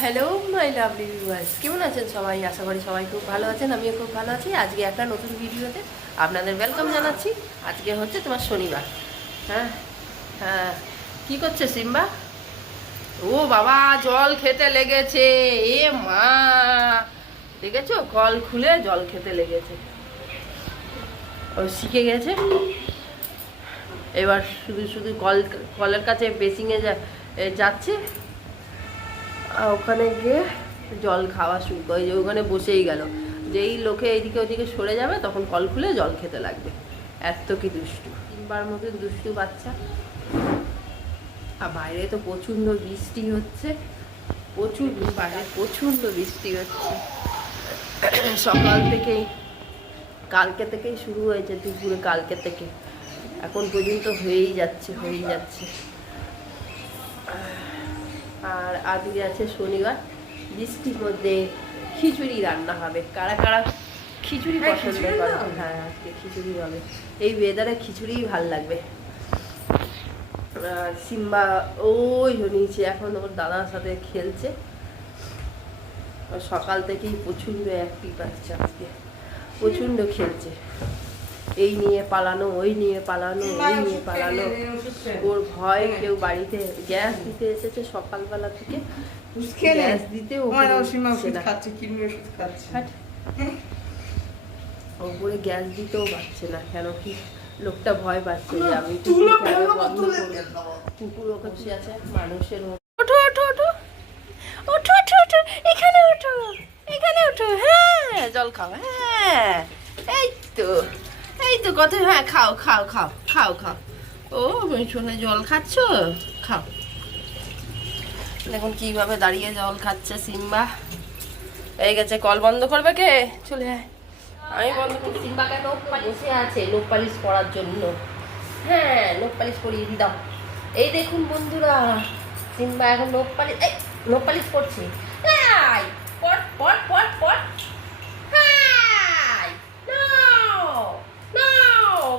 Hello my lovely viewers কেমন আছেন সবাই? আশা করি সবাই খুব ভালো আছেন, আমিও খুব ভালো আছি। আজকে একটা নতুন ভিডিওতে আপনাদের ওয়েলকাম জানাচ্ছি। আজকে হচ্ছে তোমার শনিবার। হ্যাঁ হ্যাঁ। কী করছে সিম্বা? ও বাবা, জল খেতে লেগেছে। এ মা। দেখেছ? কল খুলে জল খেতে লেগেছে। ও শিখে গেছে। এবার শুধু শুধু কল, কলের কাছে বেসিংয়ে যাচ্ছে। ওখানে গিয়ে জল খাওয়া শুরু করে, যে ওখানে বসেই গেল। যেই লোকে এইদিকে ওইদিকে সরে যাবে, তখন কল খুলে জল খেতে লাগবে। এত কি দুষ্টু। তিনবার মতো দুষ্টু বাচ্চা। আর বাইরে তো প্রচণ্ড বৃষ্টি হচ্ছে। প্রচুর বাইরে প্রচণ্ড বৃষ্টি হচ্ছে। সকাল থেকেই, কালকে থেকেই শুরু হয়েছে, দুপুরে কালকে থেকে। এখন পর্যন্ত হয়েই যাচ্ছে হয়েই যাচ্ছে। আর আজকে আছে শনিবার বৃষ্টির মধ্যে খিচুড়ি রান্না হবে। কারা কারা খিচুড়ি হ্যাঁ, পছন্দ করে? হ্যাঁ আজকে খিচুড়ি হবে। এই ওয়েদারে খিচুড়িই ভালো লাগবে। আর সিম্বা ওই নিচে এখন ওর দাদার সাথে খেলছে। সকাল থেকেই প্রচণ্ড অ্যাক্টিভ আছে আজকে। প্রচণ্ড খেলছে। এই নিয়ে পালানো ওই নিয়ে পালানো ওই নিয়ে পালানো। ওর ভয় কেউ বাড়িতে গ্যাস দিতে এসেছে সকালবেলা থেকে। গ্যাস দিতে। ওপরে গ্যাস দিতেও পারছে না কেন কি? লোকটা ভয় পাচ্ছে যে আমি কুকুর ওকে বসে আছে মানুষের ওঠো ওঠো ওঠো। ওঠো ওঠো ওঠো। এখানে ওঠো। এখানে ওঠো। হ্যাঁ জল খাও। হ্যাঁ। এই তো। এই তো কত হ্যাঁ খাও খাও খাও খাও খাও। ও মিঠুনে জল খাচ্ছ? খাও। দেখুন কীভাবে দাঁড়িয়ে জল খাচ্ছে সিম্বা। এই গেছে, কল বন্ধ করবে কে? চলে আয়। আমি বন্ধ করি সিম্বাকে নোক বসে আছে নোক পালিশ করার জন্য। হ্যাঁ নোক পালিশ করিয়ে দাও। এই দেখুন বন্ধুরা, সিম্বা এখন নোক পালিশ, এই নোক পালিশ করছে। পট পট পট পট হাই নো নো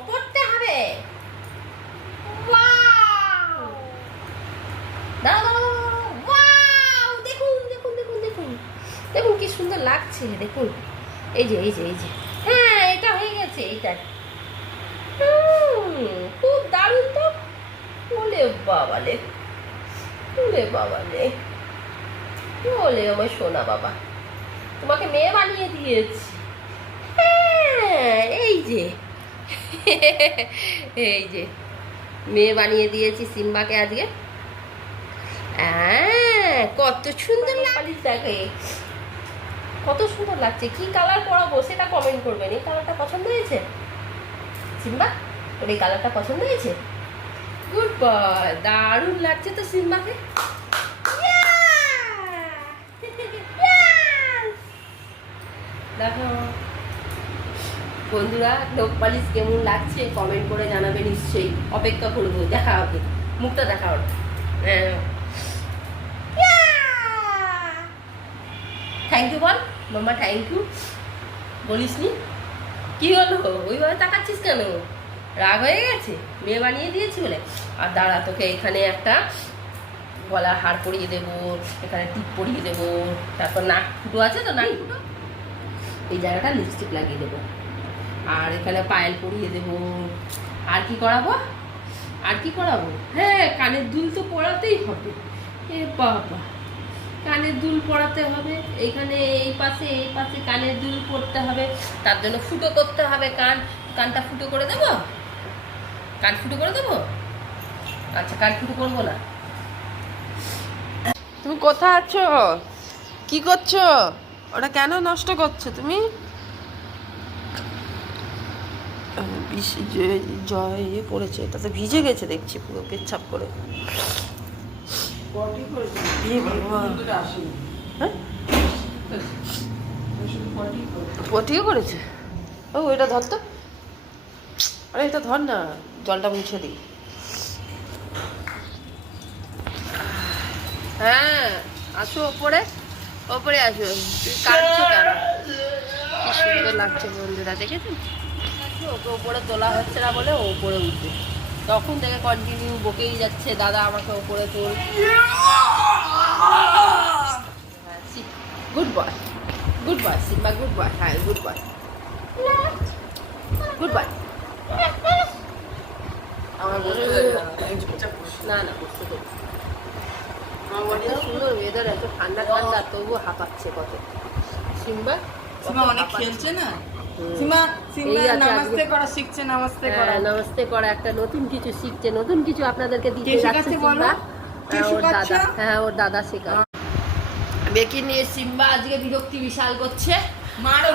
পড়তে হবে ওয়াও দাঁড়াও দাঁড়াও দাঁড়াও ওয়াও দেখুন দেখুন দেখুন দেখুন দেখুন কি সুন্দর লাগছে? দেখুন। এই যে এই যে এই যে। হ্যাঁ এটা হয়ে গেছে এইটা। হুম, খুব দারুণ তো। ওলে বাবালে। ওলে বাবালে। ওলে আমার সোনা বাবা। তোমাকে মেয়ে বানিয়ে দিয়েছি। হ্যাঁ এই যে। এই যে। মেয়ে বানিয়ে দিয়েছি সিম্বাকে আজকে। হ্যাঁ, কত সুন্দর দেখে। কত সুন্দর লাগছে। কি কালার পরাবো সেটা কমেন্ট করবেন। এই কালারটা পছন্দ হয়েছে? সিম্বা, তোর এই কালারটা পছন্দ হয়েছে? গুড বয় দারুণ লাগছে তো সিম্বাকে? দেখো, বন্ধুরা লোক পালিশ কেমন লাগছে? কমেন্ট করে জানাবে নিশ্চয়ই। অপেক্ষা করব, দেখা হবে। মুখটা দেখা হবে। থ্যাংক ইউ বল। মাম্মা থ্যাংক ইউ বলিস নি কি হলো? ওইভাবে তাকাচ্ছিস কেন? রাগ হয়ে গেছে? মেয়ে বানিয়ে দিয়েছি বলে। আর দাঁড়া, তোকে এখানে একটা গলার হার পরিয়ে দেবো, এখানে টিপ পরিয়ে দেবো, তারপর নাক ফুটো আছে তো, নাক ফুটো? এই জায়গাটা লিপস্টিক লাগিয়ে দেবো। আর এখানে পায়েল পরিয়ে দেবো। আর কি করাবো? আর কি করাবো? হ্যাঁ কানের দুল তো পরাতেই হবে। এ বাবা। কানের দুল পরাতে হবে এইখানে এই পাশে এই পাশে কানের দুল পরতে হবে, তার জন্য ফুটো করতে হবে কান, কানটা ফুটো করে দেবো? কান ফুটো করে দেবো? আচ্ছা কান ফুটো করব না। তুমি কোথায় আছো? কি করছ? ওটা কেন নষ্ট করছ তুমি? জয় ইয়ে পড়েছে, তাতে ভিজে গেছে দেখছি পুরো, পেচ্ছাপ করে। পটিও করেছে? ও এটা ধর তো। আরে এটা ধর না। জলটা মুছে দিই হ্যাঁ আসো ওপরে। ওপরে আসো। তুই কাঁদছো কেন? কি সুন্দর লাগছে বন্ধুরা দেখেছেন? ওকে ওপরে তোলা হচ্ছে না বলে ওপরে উঠবে। তখন থেকে কন্টিনিউ বকেই যাচ্ছে দাদা আমাকে ওপরে তোল। সিম্বা গুড বয় হ্যাঁ গুড বয় গুড বয় আমার না। না বসতে দেবে সুন্দর ওয়েদার এত ঠান্ডা ঠান্ডা তবুও হাঁপাচ্ছে কত। সিম্বা সীমা অনেক খেলছে না। সীমা সীমা আজকে। করা শিখছে নমস্তে হ্যাঁ, করা। নমস্তে করা একটা নতুন কিছু শিখছে নতুন কিছু আপনাদেরকে দিতে যাচ্ছে সিম্বা হ্যাঁ, ওর দাদা। হ্যাঁ ওর দাদা শেখা বেকি নিয়ে সিম্বা আজকে বিরক্তি বিশাল করছে। মারো।